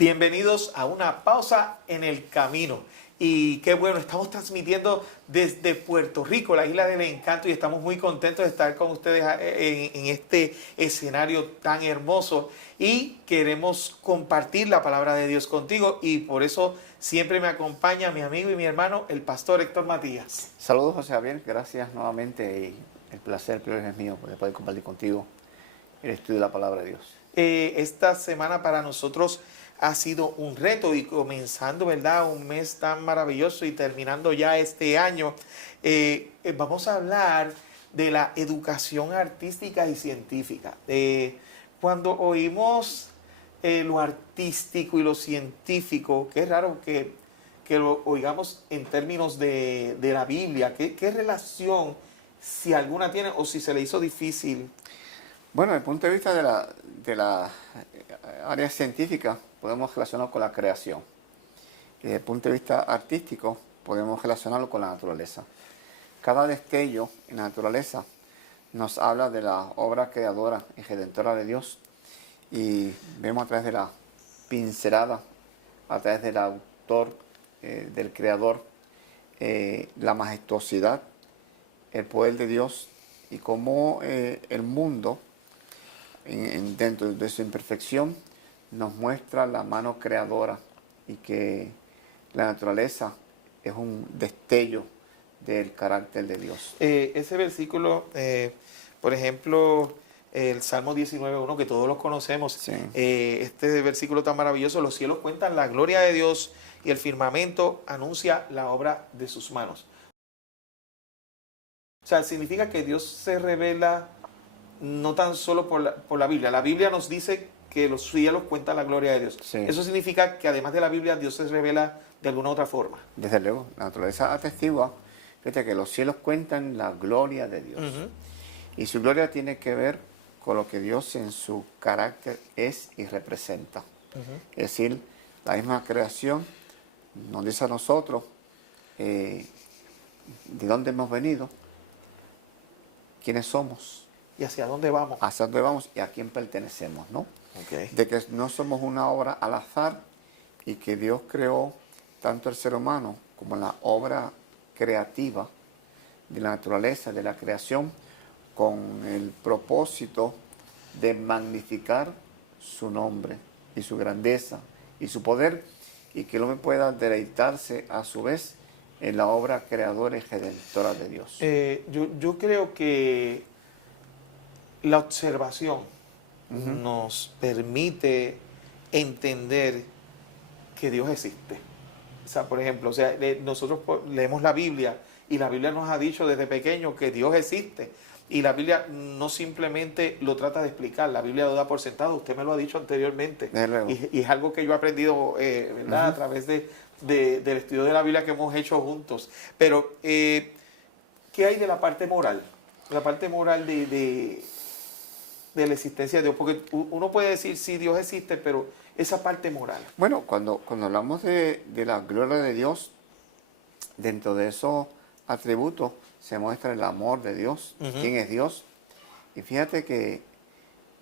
Bienvenidos a una pausa en el camino. Y qué bueno, estamos transmitiendo desde Puerto Rico, la isla del encanto, y estamos muy contentos de estar con ustedes en este escenario tan hermoso. Y queremos compartir la palabra de Dios contigo, y por eso siempre me acompaña mi amigo y mi hermano, el pastor Héctor Matías. Saludos, José Javier, gracias nuevamente y el placer, el privilegio es mío de poder compartir contigo el estudio de la palabra de Dios. Esta semana para nosotros ha sido un reto, y comenzando, ¿verdad?, un mes tan maravilloso y terminando ya este año, vamos a hablar de la educación artística y científica. Cuando oímos lo artístico y lo científico, qué raro que lo oigamos en términos de la Biblia. ¿Qué relación, si alguna tiene, o si se le hizo difícil? Bueno, desde el punto de vista de la área científica, podemos relacionarlo con la creación. Y desde el punto de vista artístico, podemos relacionarlo con la naturaleza. Cada destello en la naturaleza nos habla de la obra creadora y redentora de Dios. Y vemos a través de la pincelada, a través del autor, del creador, la majestuosidad, el poder de Dios y cómo el mundo, dentro de su imperfección, nos muestra la mano creadora y que la naturaleza es un destello del carácter de Dios. Ese versículo, por ejemplo, el Salmo 19:1, que todos los conocemos, Sí. Este versículo tan maravilloso: los cielos cuentan la gloria de Dios y el firmamento anuncia la obra de sus manos. O sea, significa que Dios se revela no tan solo por la Biblia. La Biblia nos dice que los cielos cuentan la gloria de Dios. Sí. Eso significa que además de la Biblia, Dios se revela de alguna otra forma. Desde luego, la naturaleza atestigua, fíjate, que los cielos cuentan la gloria de Dios. Y su gloria tiene que ver con lo que Dios en su carácter es y representa. Es decir, la misma creación nos dice a nosotros de dónde hemos venido, quiénes somos, ¿Y hacia dónde vamos? hacia dónde vamos y a quién pertenecemos, ¿no? Okay. De que no somos una obra al azar y que Dios creó tanto el ser humano como la obra creativa de la naturaleza, de la creación, con el propósito de magnificar su nombre y su grandeza y su poder, y que el hombre pueda deleitarse a su vez en la obra creadora y redentora de Dios. Yo creo que la observación nos permite entender que Dios existe. O sea, por ejemplo, nosotros leemos la Biblia, y la Biblia nos ha dicho desde pequeño que Dios existe. Y la Biblia no simplemente lo trata de explicar, la Biblia lo da por sentado. Usted me lo ha dicho anteriormente. Y es algo que yo he aprendido, ¿verdad?, a través del estudio de la Biblia que hemos hecho juntos. Pero, ¿qué hay de la parte moral? La parte moral de la existencia de Dios. Porque uno puede decir, sí, Dios existe, pero esa parte moral. Bueno, cuando hablamos de la gloria de Dios, dentro de esos atributos se muestra el amor de Dios, quién es Dios. Y fíjate que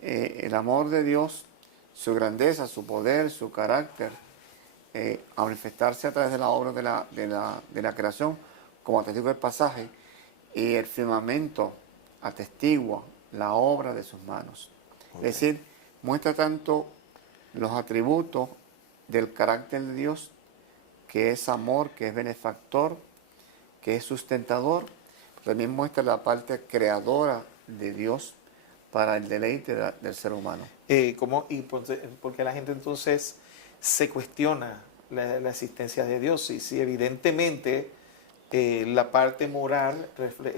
el amor de Dios, su grandeza, su poder, su carácter, a manifestarse a través de la obra de la creación, como atestigua el pasaje, y el firmamento atestigua la obra de sus manos. Okay. Es decir, muestra tanto los atributos del carácter de Dios, que es amor, que es benefactor, que es sustentador. También muestra la parte creadora de Dios para el deleite del ser humano. Porque la gente entonces se cuestiona la existencia de Dios. Y si evidentemente la parte moral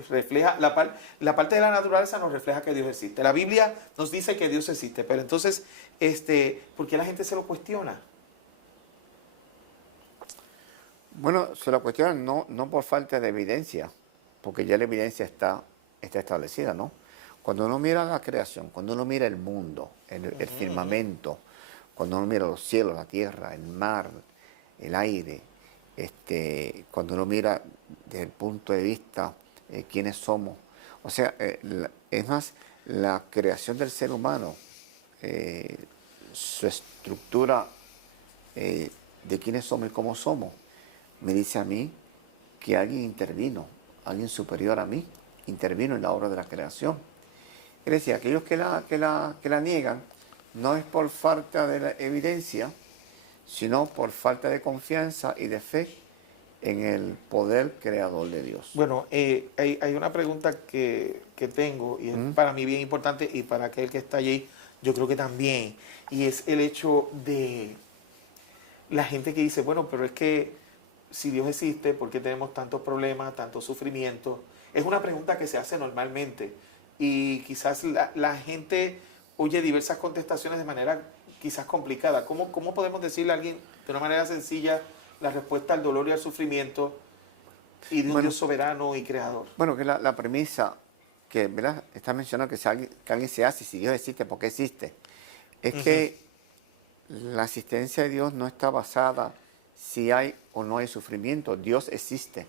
refleja, la parte de la naturaleza nos refleja que Dios existe. La Biblia nos dice que Dios existe, pero entonces, ¿por qué la gente se lo cuestiona? Bueno, se lo cuestionan no por falta de evidencia, porque ya la evidencia está establecida, ¿no? Cuando uno mira la creación, cuando uno mira el mundo, el firmamento, cuando uno mira los cielos, la tierra, el mar, el aire, cuando uno mira desde el punto de vista quiénes somos, o sea, es más, la creación del ser humano, su estructura de quiénes somos y cómo somos, me dice a mí que alguien intervino, alguien superior a mí, intervino en la obra de la creación. Es decir, aquellos que la niegan no es por falta de la evidencia, sino por falta de confianza y de fe en el poder creador de Dios. Bueno, hay una pregunta que tengo y es para mí bien importante y para aquel que está allí, yo creo que también, y es el hecho de la gente que dice, bueno, pero es que si Dios existe, ¿por qué tenemos tantos problemas, tanto sufrimiento? Es una pregunta que se hace normalmente y quizás la gente oye diversas contestaciones de manera quizás complicada. ¿Cómo podemos decirle a alguien de una manera sencilla la respuesta al dolor y al sufrimiento y de un Dios soberano y creador? Bueno, que la premisa que, ¿verdad?, está mencionando que alguien se hace, si Dios existe, ¿por qué existe? Es que la existencia de Dios no está basada si hay o no hay sufrimiento. Dios existe,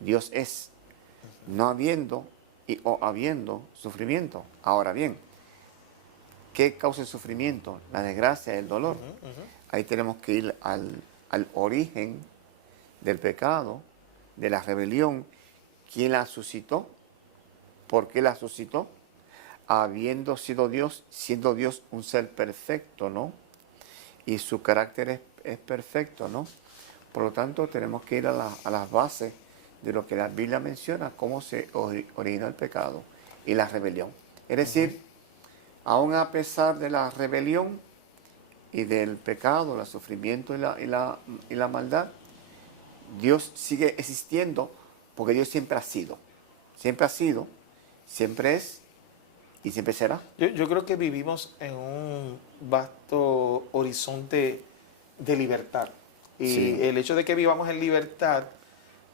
Dios es, no habiendo o habiendo sufrimiento. Ahora bien, ¿qué causa el sufrimiento? La desgracia, el dolor. Ahí tenemos que ir al origen del pecado, de la rebelión. ¿Quién la suscitó? ¿Por qué la suscitó? Habiendo sido Dios, siendo Dios un ser perfecto, ¿no? Y su carácter es perfecto, ¿no? Por lo tanto, tenemos que ir a las bases de lo que la Biblia menciona, cómo se originó el pecado y la rebelión. Es decir, aún a pesar de la rebelión y del pecado, el sufrimiento y la maldad, Dios sigue existiendo porque Dios siempre ha sido, siempre es y siempre será. Yo creo que vivimos en un vasto horizonte de libertad. Y el hecho de que vivamos en libertad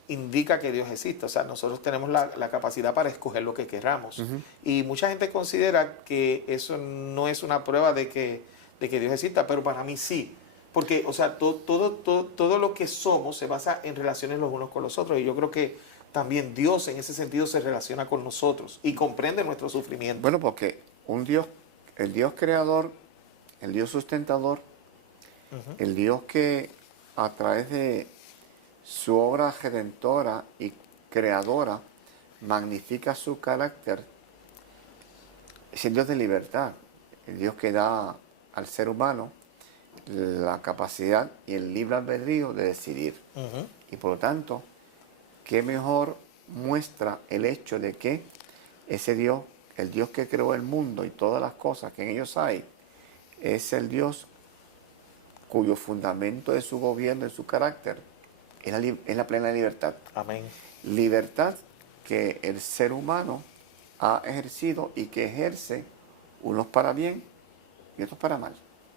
indica que Dios existe. O sea, nosotros tenemos la capacidad para escoger lo que queramos. Y mucha gente considera que eso no es una prueba de que Dios exista, pero para mí sí. Porque, o sea, todo lo que somos se basa en relaciones los unos con los otros. Y yo creo que también Dios en ese sentido se relaciona con nosotros y comprende nuestro sufrimiento. Bueno, porque el Dios creador, el Dios sustentador, el Dios que a través de su obra redentora y creadora magnifica su carácter, es el Dios de libertad, el Dios que da al ser humano la capacidad y el libre albedrío de decidir. Y por lo tanto, ¿qué mejor muestra el hecho de que ese Dios, el Dios que creó el mundo y todas las cosas que en ellos hay, es el Dios cuyo fundamento de su gobierno y su carácter es la plena libertad? Amén. Libertad que el ser humano ha ejercido y que ejerce, unos para bien y otros para mal.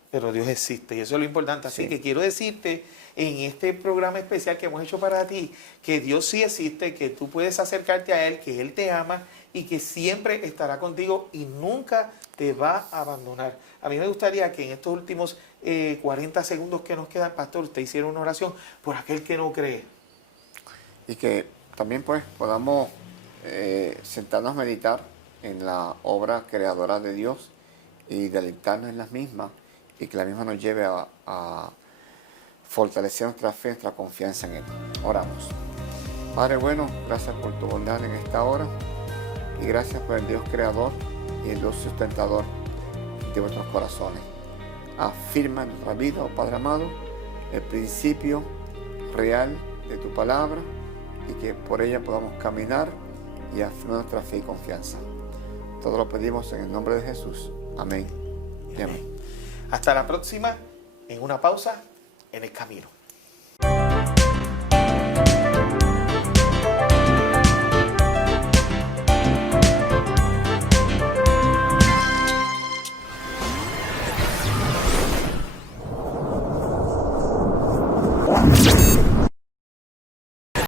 Pero Dios existe y eso es lo importante. Así que quiero decirte en este programa especial que hemos hecho para ti, que Dios sí existe, que tú puedes acercarte a Él, que Él te ama y que siempre estará contigo y nunca te va a abandonar. A mí me gustaría que en estos últimos 40 segundos que nos quedan, pastor, usted hiciera una oración por aquel que no cree. Y que también pues podamos sentarnos a meditar en la obra creadora de Dios y deleitarnos en las mismas, y que la misma nos lleve a fortalecer nuestra fe, nuestra confianza en Él. Oramos. Padre bueno, gracias por tu bondad en esta hora y gracias por el Dios creador y el Dios sustentador de vuestros corazones. Afirma en nuestra vida, oh Padre amado, el principio real de tu palabra y que por ella podamos caminar y afirmar nuestra fe y confianza. Todo lo pedimos en el nombre de Jesús. Amén. Y amén. Hasta la próxima, en una pausa en el camino.